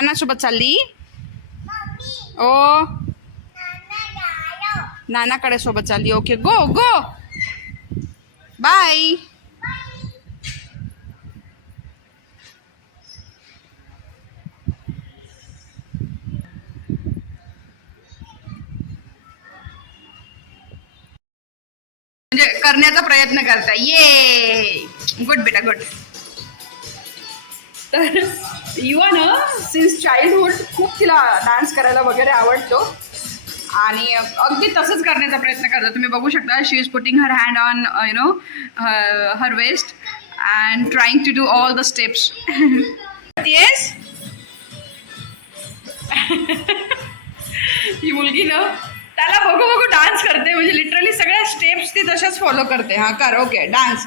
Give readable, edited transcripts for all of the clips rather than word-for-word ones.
नाना सोबत चालली ओ नानाकडे सोबत चालली ओके गो गो बाय म्हणजे करण्याचा प्रयत्न करता ये गुड बेटा गुड तर युवा ना सिन्स चाइल्डहुड खूप तिला डान्स करायला वगैरे आवडतो आणि अगदी तसंच करण्याचा प्रयत्न करतो तुम्ही बघू शकता she is putting her hand on you know her waist and trying to do all the steps yes ही मुलगी ना त्याला बघू बघू डान्स करते म्हणजे लिटरली सगळ्या स्टेप्स ती तशाच फॉलो करते हा कर ओके डान्स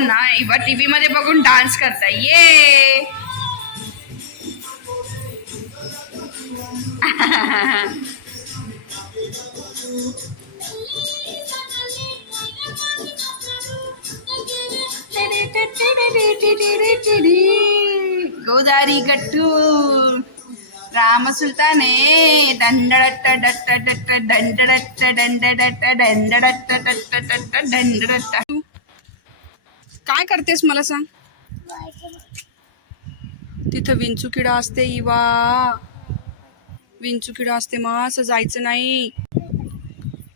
नाही बा टीव्ही मध्ये बघून डान्स करता ये गोदारी गट्टू राम सुलताने दंडडट्ट डट्ट डट्ट दंडडट्ट दंडडट्ट दंडडट्ट डट्ट डट्ट दंडडट्ट काय करतेस मला सांग तिथं विंचू किडा असते इवा विंचू किडा असते मग असं जायचं नाही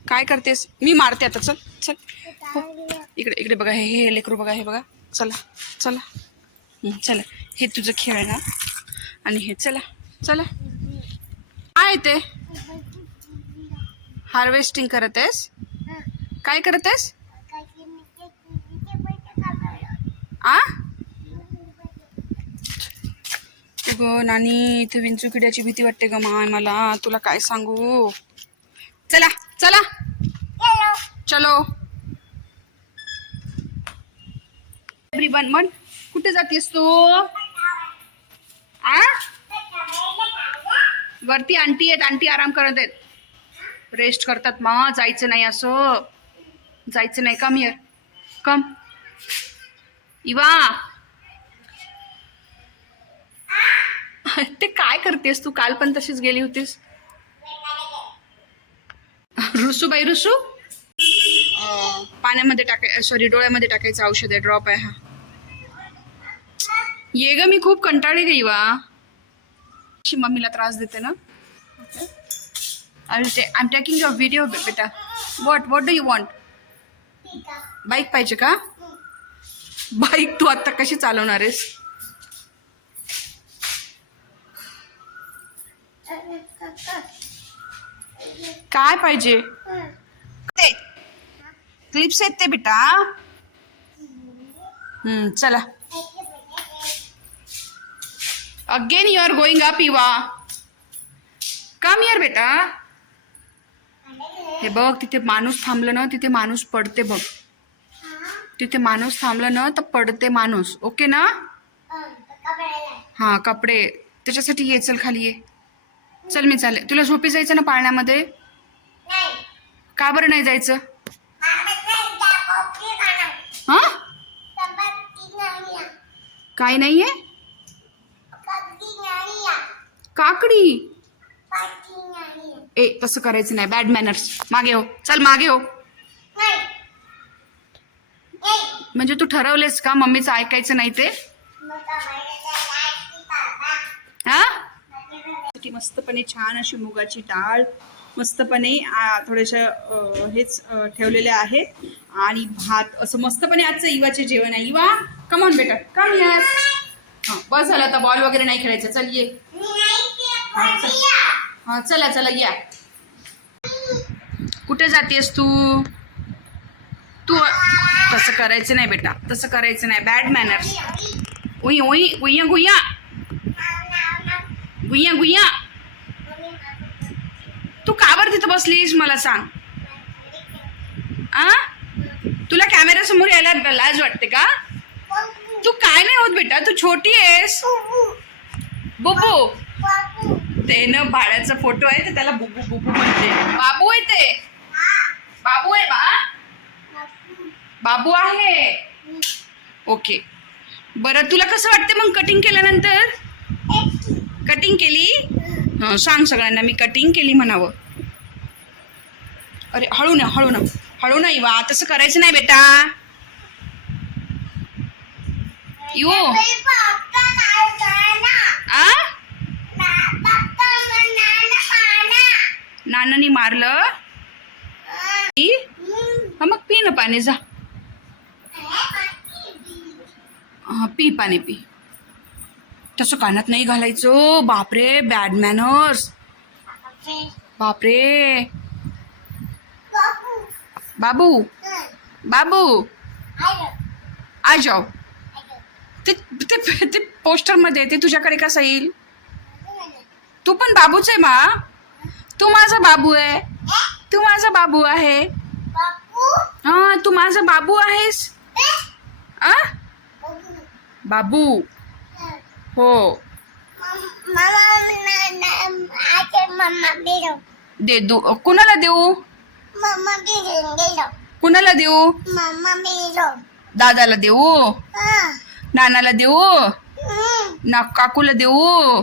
काय करतेस मी मारते आता चल चल हो. इकडे इकडे बघा हे लेकरू बघा हे बघा चला चला चला हे तुझं खेळ ना आणि हे चला चला काय ते हार्वेस्टिंग करत आहेस काय करत आहेस आ ग नानी इथे विंचू किड्याची भीती वाटते ग माय मला तुला काय सांगू चला चला चलो एव्हरीवन मन कुठे जातेस तू आ वरती आंटी आहेत आंटी आराम करत आहेत रेस्ट करतात मा जायचं नाही असं जायचं नाही कम हिअर कम इवा ते काय करतेस तू काल पण तशीच गेली होतीस रुसू बाई रुसू पाण्यामध्ये टाकाय सॉरी डोळ्यामध्ये टाकायचं औषध आहे ड्रॉप आहे हा ये ग मी खूप कंटाळी गई वा मम्मीला त्रास देते ना I am taking your video बेटा what do you want bike पाहिजे का बाईक तू आता कशी चालवणार आहेस काय पाहिजे ते क्लिप्स आहेत ते बेटा चला again you are going up इवा कम हिअर बेटा हे बघ तिथे माणूस थांबलं ना तिथे माणूस पडते बघ तिथे माणूस थांबलं ना तर पडते माणूस ओके ना हा कपडे त्याच्यासाठी ये चल खाली ये चल मी चालेल तुला झोपी जायचं ना पाळण्यामध्ये का बरं नाही जायचं हा काय नाहीये काकडी ए तसं करायचं नाही बॅड मॅनर्स मागे हो चल मागे हो म्हणजे तू ठरवलेस का मम्मीचं ऐकायचं नाही ते हा मस्तपणे छान अशी मुगाची डाळ मस्तपणे थोडेशा हेच ठेवलेले आहेत आणि भात असं मस्तपणे आजचं इवाचे जेवण आहे इवा कमॉन बेटा कम यार हां बस झालं आता बॉल वगैरे नाही खेळायचं चल ये हां चला चला या कुठे जातेस तू तू तसं करायचं नाही बेटा तसं करायचं नाही बॅड मॅनर्स उई उई गुया गुया गुया गुया तू का बरं तिथं बसलीस मला सांग आ तुला कॅमेरा समोर यायला लाज वाटते का तू काय नाही होत बेटा तू छोटी आहेस बुबू ते ना बाळाचा फोटो आहे तर त्याला बुबू बुबू म्हणते बाबू आहे ते बाबू आहे. ओके, बरं तुला कसं वाटतं मग कटिंग केल्यानंतर? कटिंग केली? हां, सांग सगळ्यांना मी कटिंग केली म्हणावं. अरे हळू ना, हळू ना, हळू नाही वा, तसं करायचं नाही बेटा. यो आ नानानी मारलं? हा मग पी ना पाणी, जा. हा पी पाणी, पी. तसं कानात नाही घालायचं. बापरे, बॅड मॅनर्स. बापरे. बाबू, बाबू आ जाओ. ते ते ते पोस्टर मध्ये ते तुझ्याकडे कसं येईल? तू पण बाबूच आहे मा. तू माझा बाबू आहे. तू माझा बाबू आहे. हा, तू माझा बाबू आहेस. आ बाबू हो. दे दू. कुणाला देऊ? कुणाला देऊ? दादाला देऊ? नानाला देऊ? ना काकूला देऊ?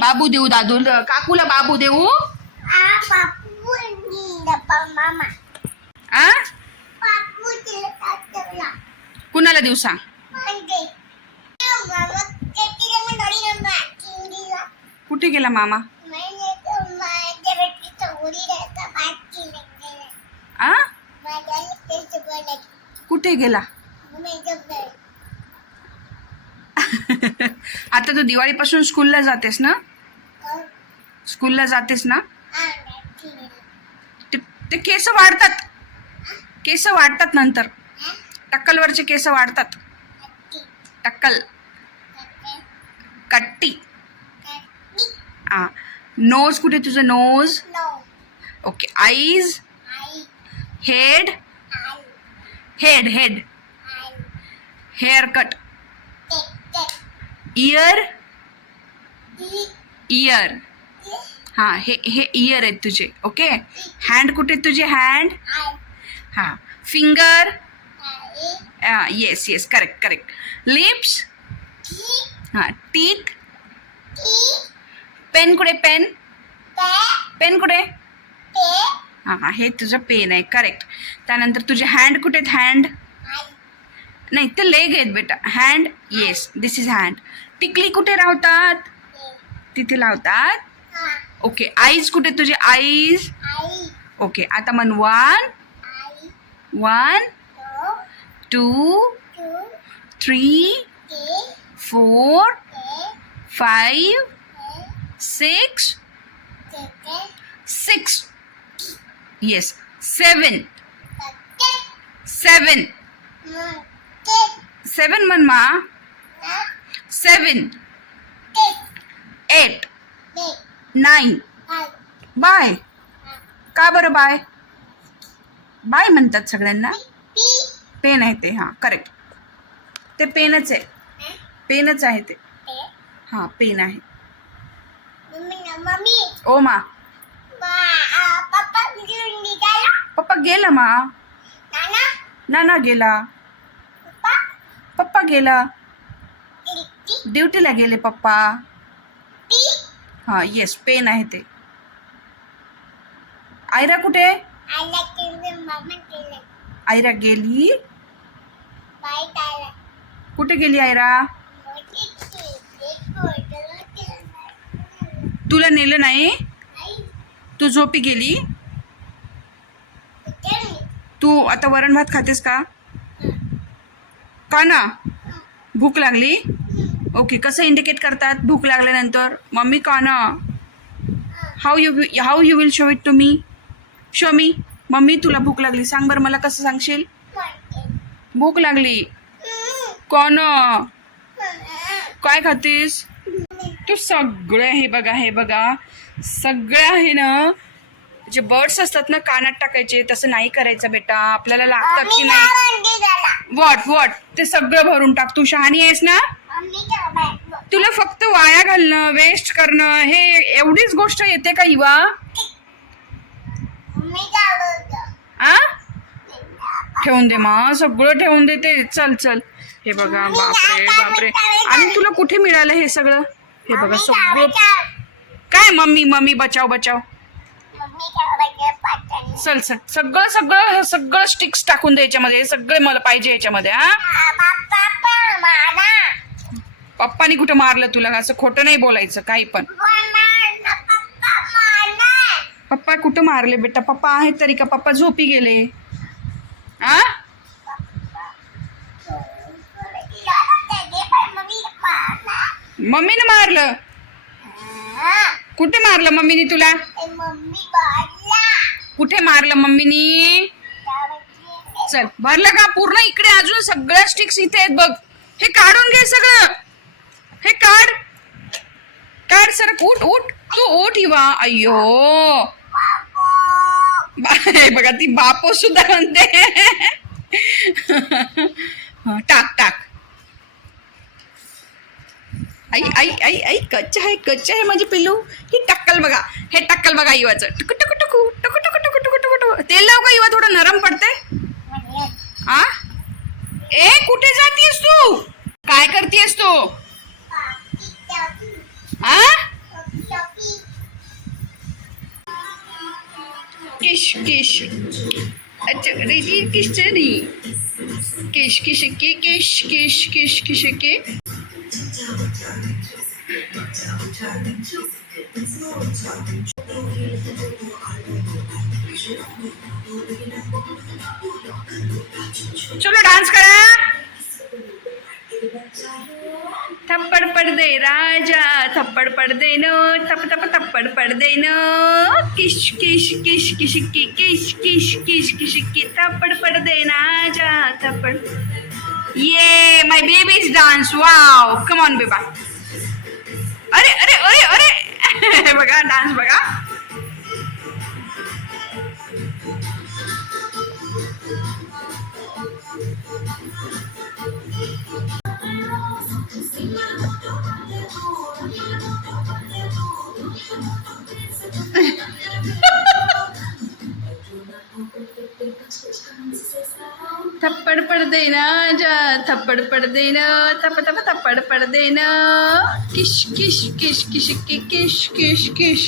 बाबू देऊ? दादू काकूला बाबू देऊ? आ कुणाला देऊ सांग? कुठे गेला मामा? आ कुठे गेला? आता तू दिवाळीपासून स्कूलला जातेस ना? स्कूलला जातेस ना? ते केस वाढतात. केस वाढतात नंतर. टक्कलवरचे केस वाढतात. टक्कल, कट्टी. हा, नोज कुठे तुझं? Nose. Okay, eyes, head, head, head, hair cut, ear, ear. हा, हे इयर आहेत तुझे. ओके, हँड कुठे तुझे? हँड. हा, finger. Yes yes, correct correct. Lips. हा, टीथ. पेन कुठे? पेन. पेन कुठे? हा, हे तुझं पेन आहे. करेक्ट. त्यानंतर तुझे हँड कुठे? हँड नाही, ते लेग आहेत बेटा. Hand. Yes, this is hand. टिकली कुठे लावतात? तिथे लावतात. ओके, आईज कुठे तुझे? आईज. ओके, आता मन 1 1 2 3 4 5 6 6. Yes, 7 7 7 मनमा. 7 8 9. बाय. का बरं बाय? बाय म्हणतात सगळ्यांना. पेन आहे ते. हां, करेक्ट. ते पेनच आहे. पेनच आहे ते. हां, पेन आहे. ओ मा. पप्पा गेला मा. नाना गेला. पप्पा गेला. ड्युटीला गेले पप्पा. हां, येस, पेन आहे ते. आयरा कुठे? आयरा गेली. कुठे गेली आयरा? तुला नेलं नाही? तू झोपी गेली? तू आता वरण भात खातेस का? का ना? भूक लागली? ओके, कसं इंडिकेट करतात भूक लागल्यानंतर? मम्मी का ना? How you will show it to me? Show me. Mummy तुला भूक लागली, सांग बरं मला. कसं सांगशील? भूक लागली. का ना? काय खातेस? तू सगळं हे बघा, हे बघा, सगळं आहे ना. जे बर्ड्स असतात ना कानात टाकायचे, तसं नाही करायचं बेटा. आपल्याला लागतात की नाही? वॉट ते सगळं भरून टाक. तू शहाणी आहेस ना? तुला फक्त वाया घालणं, वेस्ट करणं, हे एवढीच गोष्ट येते का इवा? आ ठेवून दे मा, सगळं ठेवून देते. चल चल. हे बघा, बापरे बापरे. आणि तुला कुठे मिळालं हे सगळं? हे बघा सगळं. काय मम्मी मम्मी बचाव बचाव. चल चल, सगळं सगळं सगळं स्टिक्स टाकून दे याच्यामध्ये. हे सगळे मला पाहिजे याच्यामध्ये. हा, पप्पानी कुठं मारलं तुला? असं खोटं नाही बोलायचं काही पण. पप्पा कुठं मारले बेटा? पप्पा आहेत तरी का? पप्पा झोपी गेले. आ, मम्मीने मारलं? कुठे मारलं मम्मीनी तुला? कुठे मारलं मम्मीनी? चल, भरलं का पूर्ण? इकडे अजून सगळ्या स्टिक्स इथे आहेत बघ. हे काढून घे सगळं. हे काढ काढ सर. उठ उठ तू, उठ इवा. अय्यो, बघा ती बापो सुद्धा म्हणते. टाक टाक. आई आई आई आई, कच्चा आहे माझे पिल्लू. ही टक्कल बघा, हे टक्कल बघा इवाचं. टुकू टुकू टुकू टुकू टुकू टुकू टुकू टुकू टुकू. तेल लाव का इवा? थोडं नरम पडते. आ, ए कुठे जातीयस तू? काय करतेस तू? आ, किश किश. अच्छा रेडी किश चली. किश किश के किश किश किश किश के. चलो डांस करा. थप्पड़ पड़ दे राजा, थप्पड़ पड़ दे न, थप थप थप्पड़ पड़ दे न. किश किश किश किश की किश किश किश किश की. थप्पड़ पड़ दे राजा, थप्पड़. ये my baby's dance. Wow, come on बेबा. अरे अरे अरे अरे. बघा डान्स बघा. थप्पड़ पड़ देना जा, थप्पड़ पड़ देना, थप थप थप्पड़ पड़ देना. किश किश किश किश की किश किश किश.